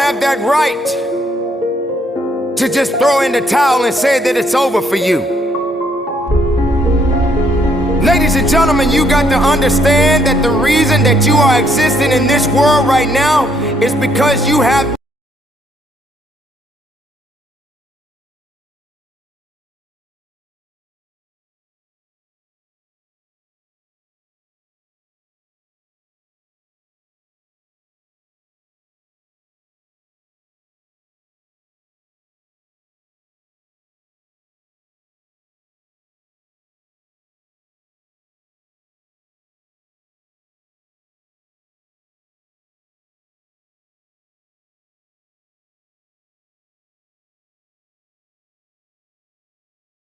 have that right to just throw in the towel and say that it's over for you. Ladies and gentlemen, you got to understand that the reason that you are existing in this world right now is because you have